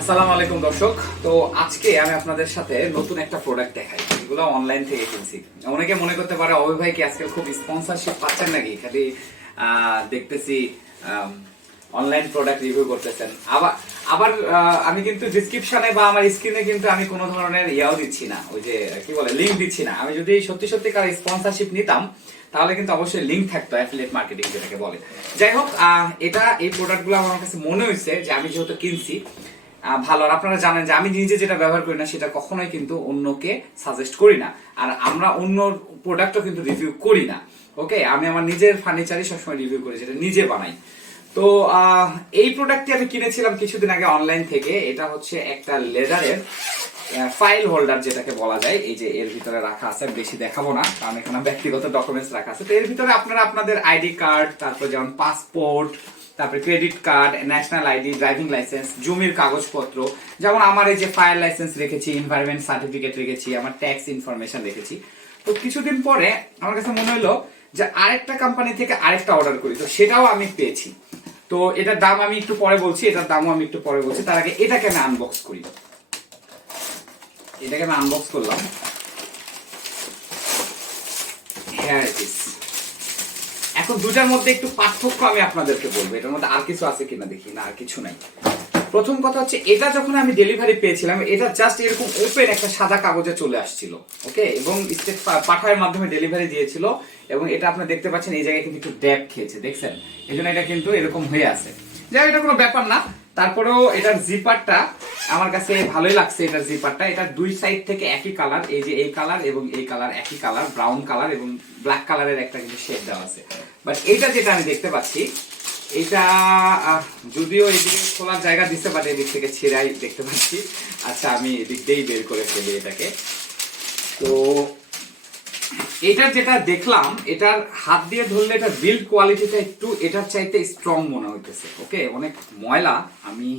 আসসালামু আলাইকুম দর্শক। তো আজকে আমি আপনাদের সাথে নতুন একটা প্রোডাক্ট দেখাই, এগুলো অনলাইন থেকে কিনছি। অনেকে মনে করতে পারে অভয় ভাই কি আজকাল খুব স্পন্সরশিপ পাচ্ছেন নাকি, খালি দেখতেছি অনলাইন প্রোডাক্ট রিভিউ করতেছেন। আবার আবার আমি কিন্তু ডিসক্রিপশনে বা আমার স্ক্রিনে কিন্তু আমি কোনো ধরনের ইয়াও দিচ্ছি না, ওই যে কি বলে লিংক দিচ্ছি না। আমি যদি সত্যি সত্যি কার স্পন্সরশিপ নিতাম তাহলে কিন্তু অবশ্যই লিংক থাকতো, অ্যাফিলিয়েট মার্কেটিং যেটাকে বলে। যাই হোক, এই প্রোডাক্টগুলো আমার কাছে মনে হয়েছে যে আমি যেহেতু কিনছি ভালো। আর আপনারা জানেন যে আমি নিজে যেটা ব্যবহার করি না সেটা কখনোই কিন্তু অন্যকে সাজেস্ট করি না, আর আমরা অন্য প্রোডাক্টও কিন্তু রিভিউ করি না। ওকে, আমি আমার নিজের ফার্নিচারই সবসময় রিভিউ করি, যেটা নিজে বানাই। তো এই প্রোডাক্টটি আমি কিনেছিলাম কিছুদিন আগে অনলাইন থেকে। এটা হচ্ছে একটা লেদারের ফাইল হোল্ডার যেটাকে বলা যায়। এই যে এর ভিতরে রাখা আছে, বেশি দেখাবো না কারণ এখানে ব্যক্তিগত ডকুমেন্টস রাখা আছে। তো এর ভিতরে আপনারা আপনাদের আইডি কার্ড, তারপর যেমন পাসপোর্ট, তারপরে credit card, national ID, driving licence, জমির কাগজপত্র, যেমন আমার এই যে ফায়ার লাইসেন্স রেখেছি, এনভায়রনমেন্ট সার্টিফিকেট রেখেছি, আমার ট্যাক্স ইনফরমেশন রেখেছি। তো কিছুদিন পরে আমার কাছে মনে হলো যে আরেকটা কোম্পানি থেকে আরেকটা অর্ডার করি, তো সেটাও আমি পেয়েছি। তো এটার দাম আমি একটু পরে বলছি, এটার দামও আমি একটু পরে বলছি। তার আগে এটাকে আমি আনবক্স করি। এটাকে আমি আনবক্স করলাম। হ্যাঁ, এখন দুটার মধ্যে একটু পার্থক্য আমি আপনাদেরকে বলবো। এটার মধ্যে আর কিছু আছে কিনা দেখি, না আর কিছু নাই। প্রথম কথা হচ্ছে, এটা যখন আমি ডেলিভারি পেয়েছিলাম এটা জাস্ট এরকম ওপেন একটা সাদা কাগজে চলে আসছিল। ওকে, এবং স্টেট পাঠানোর মাধ্যমে ডেলিভারি দিয়েছিল। এবং এটা আপনি দেখতে পাচ্ছেন এই জায়গায় কিন্তু একটু ড্যাপ খেয়েছে, দেখছেন? এই জন্য এটা কিন্তু এরকম হয়ে আছে। যাই, এটা কোনো ব্যাপার না। তারপরেও এটার জিপারটা আমার কাছে ভালোই লাগছে। এটার জিপারটা, এটার দুই সাইড থেকে একই কালার, এই যে এই কালার এবং এই কালার একই কালার, ব্রাউন কালার এবং ব্ল্যাক কালারের একটা কিন্তু শেড দেওয়া আছে। বাট এইটা যেটা আমি দেখতে পাচ্ছি, এটা যদিও এদিকে খোলার জায়গা দিতে পারে, এদিক থেকে ছেড়াই দেখতে পাচ্ছি। আচ্ছা, আমি এদিক দিয়েই বের করে ফেলি এটাকে। তো এটার যেটা দেখলাম, এটার হাত দিয়ে ধরলে এটা বিল্ড কোয়ালিটিটা একটু এটার চাইতে স্ট্রং মনে হইতেছে। ওকে, অনেক ময়লা, আমি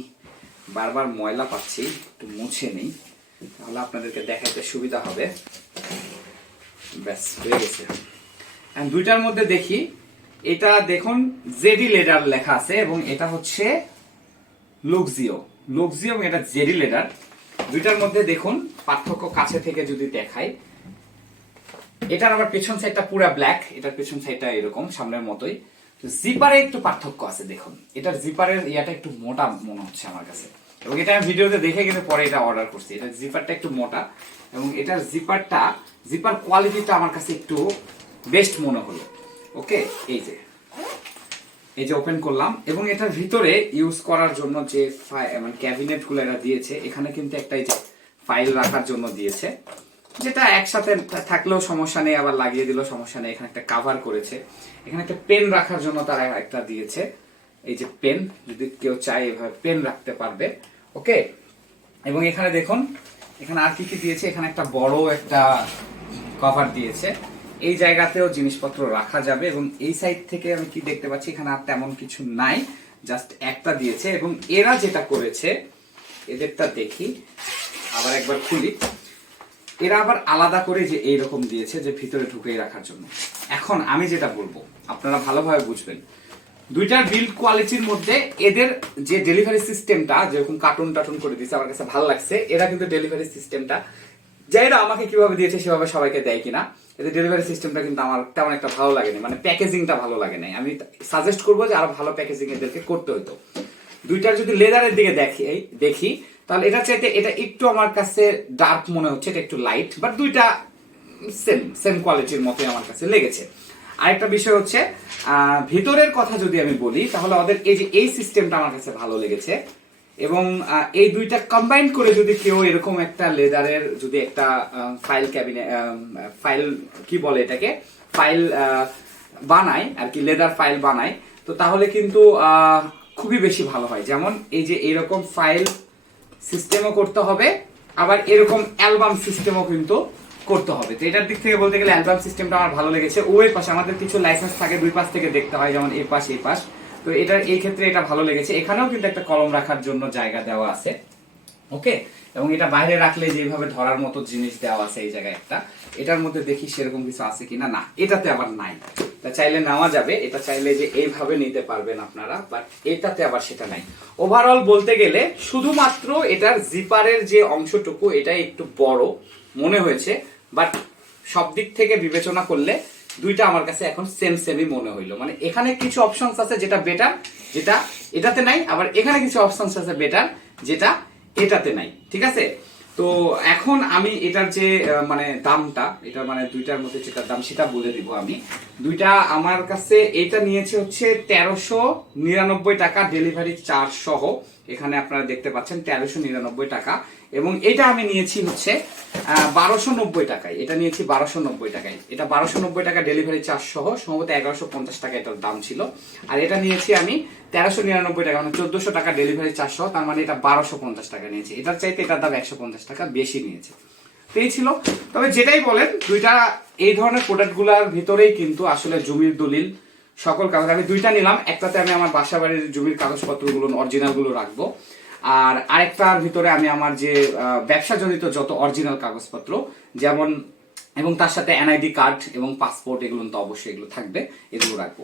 বারবার ময়লা পাচ্ছি, একটু মুছে নেই তাহলে আপনাদেরকে দেখাতে সুবিধা হবে। ব্যাস, হয়ে গেছে। দুইটার মধ্যে দেখি, এটা দেখুন জেডি লেদার লেখা আছে এবং এটা হচ্ছে লুক্সিও এবং এটা জেডি লেদার। দুইটার মধ্যে দেখুন পার্থক্য কাছে থেকে যদি দেখাই, এটার আবার পেছন সাইডটা পুরো ব্ল্যাক, এটার পেছন সাইডটা এরকম সামনের মতোই। জিপারে একটু পার্থক্য আছে, দেখুন এটার জিপারের ইয়াটা একটু মোটা মনে হচ্ছে আমার কাছে, এবং এটা আমি ভিডিওতে দেখে কিন্তু পরে এটা অর্ডার করছি। এটা জিপারটা একটু মোটা এবং এটার জিপার কোয়ালিটিটা আমার কাছে একটু বেস্ট মনে হলো। ওকে, এই যে ওপেন করলাম এবং এটার ভিতরে ইউজ করার জন্য যে মানে ক্যাবিনেট গুলো এরা দিয়েছে, এখানে কিন্তু একটা এই যে ফাইল রাখার জন্য দিয়েছে, যেটা একসাথে থাকলেও সমস্যা নেই, আবার লাগিয়ে দিলেও সমস্যা নেই। এখানে একটা কভার করেছে, এখানে একটা পেন রাখার জন্য তারা একটা দিয়েছে, এই যে পেন, যদি কেউ চায় এভাবে পেন রাখতে পারবে। ওকে, এবং এখানে দেখুন এখানে আর কি কি দিয়েছে, এখানে একটা বড় একটা কভার দিয়েছে, এই জায়গাতেও জিনিসপত্র রাখা যাবে। এবং এই সাইড থেকে আমি কি দেখতে পাচ্ছি, এখানে আর তেমন কিছু নাই, জাস্ট একটা দিয়েছে। এবং এরা যেটা করেছে, এদেরটা দেখি, আবার একবার খুলি, এরা আবার আলাদা করে যে এইরকম দিয়েছে যে ভিতরে ঢুকিয়ে রাখার জন্য। এখন আমি যেটা বলবো আপনারা ভালোভাবে বুঝবেন, দুইটার বিল্ড কোয়ালিটির মধ্যে এদের যে ডেলিভারি সিস্টেমটা যেরকম কার্টুন করে দিয়েছে, আমার কাছে ভালো লাগছে। এরা কিন্তু ডেলিভারি সিস্টেমটা যাইরা আমাকে কিভাবে দিয়েছে সেভাবে সবাইকে দেয় কিনা, এদের ডেলিভারি সিস্টেমটা কিন্তু আমার তেমন একটা ভালো লাগেনি, মানে প্যাকেজিংটা ভালো লাগে নাই। আমি সাজেস্ট করবো যে আরো ভালো প্যাকেজিং এদেরকে করতে হতো। দুইটার যদি লেদারের দিকে দেখি তাহলে এটা চাইতে এটা একটু আমার কাছে ডার্ক মনে হচ্ছে, এটা একটু লাইট, বাট দুইটা সেম কোয়ালিটির মতোই আমার কাছে লেগেছে। আরেকটা বিষয় হচ্ছে ভিতরের কথা যদি আমি বলি, তাহলে ওদের এই যে এই সিস্টেমটা আমার কাছে ভালো লেগেছে। এবং এই দুইটা কম্বাইন করে যদি কেউ এরকম একটা লেদারের যদি একটা ফাইল ক্যাবিনেট, ফাইল কি বলে এটাকে, ফাইল বানায় আর কি, লেদার ফাইল বানায়, তো তাহলে কিন্তু খুবই বেশি ভালো হয়। যেমন এই যে এরকম ফাইল সিস্টেমও করতে হবে, আবার এরকম অ্যালবাম সিস্টেমও কিন্তু করতে হবে। তো এটার দিক থেকে বলতে গেলে অ্যালবাম সিস্টেমটা আমার ভালো লেগেছে। ওই পাশে আমাদের কিছু লাইসেন্স থাকে, দুই পাশ থেকে দেখতে হয়, যেমন এই পাশ। তো এটার এই ক্ষেত্রে এটা ভালো লেগেছে। এখানেও কিন্তু একটা কলম রাখার জন্য জায়গা দেওয়া আছে। ওকে, এবং এটা বাইরে রাখলে যেভাবে ধরার মতো জিনিস দেওয়া আছে এই জায়গায় একটা, এটার মধ্যে দেখি সেরকম কিছু আছে কিনা, না এটাতে আবার নাই। তা চাইলে নেওয়া যাবে, এটা চাইলে যে এইভাবে নিতে পারবেন আপনারা, বাট এটাতে আবার সেটা নাই। ওভারঅল বলতে গেলে শুধুমাত্র এটার জিপারের যে অংশটুকু এটা একটু বড় মনে হয়েছে, বাট সব দিক থেকে বিবেচনা করলে দুইটা আমার কাছে এখন সেম সেমই মনে হইলো। মানে এখানে কিছু অপশনস আছে যেটা বেটার, যেটা এটাতে নাই, আবার এখানে কিছু অপশনস আছে বেটার যেটা এটাতে নাই, ঠিক আছে। তো এখন আমি এটার যে মানে দামটা, এটা মানে দুইটার মধ্যে যেটা দাম সেটা বলে দিব আমি। দুইটা আমার কাছে এটা নিয়েছে হচ্ছে 1399 টাকা ডেলিভারি চার্জ সহ। এখানে আপনারা দেখতে পাচ্ছেন 1399 টাকা, এবং এটা আমি নিয়েছি হচ্ছে 1290 টাকায়। এটা নিয়েছি 1290 টাকায়। এটা 1290 টাকা ডেলিভারি চার্জ সহ, সম্ভবত 1150 টাকা এটার দাম ছিল। আর এটা নিয়েছি আমি 1399 টাকা, মানে 1400 টাকা ডেলিভারি চার্জ সহ, তার মানে এটা 1250 টাকা নিয়েছে। এটার চাইতে এটার দাম 150 টাকা বেশি নিয়েছে। এই ছিল। তবে যেটাই বলেন, দুইটা এই ধরনের প্রোডাক্ট গুলার ভিতরেই কিন্তু আসলে জমির দলিল সকল কাগজ আমি দুইটা নিলাম। একটাতে আমি আমার বাসা বাড়ির জমির কাগজপত্রগুলো অরিজিনাল গুলো রাখবো, আর আরেকটার ভিতরে আমি আমার যে ব্যবসা জনিত যত অরিজিনাল কাগজপত্র, যেমন এবং তার সাথে এনআইডি কার্ড এবং পাসপোর্ট, এগুলো তো অবশ্যই এগুলো থাকবে, এগুলো রাখবো।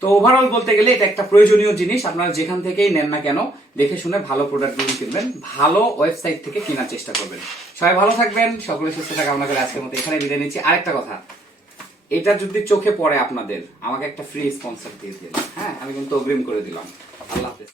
তো ওভারঅল বলতে গেলে এটা একটা প্রয়োজনীয় জিনিস। আপনারা যেখান থেকেই নেন না কেন দেখে শুনে ভালো প্রোডাক্টগুলো কিনবেন, ভালো ওয়েবসাইট থেকে কেনার চেষ্টা করবেন। সবাই ভালো থাকবেন, সকলের সুস্থতা কামনা করে আজকের মতো এখানে বিদায় নিচ্ছি। আরেকটা কথা, এটা যদি চোখে পড়ে আপনাদের, আমাকে একটা ফ্রি স্পন্সর দিয়ে দিন, হ্যাঁ, আমি কিন্তু অগ্রিম করে দিলাম। আল্লাহ হাফেজ।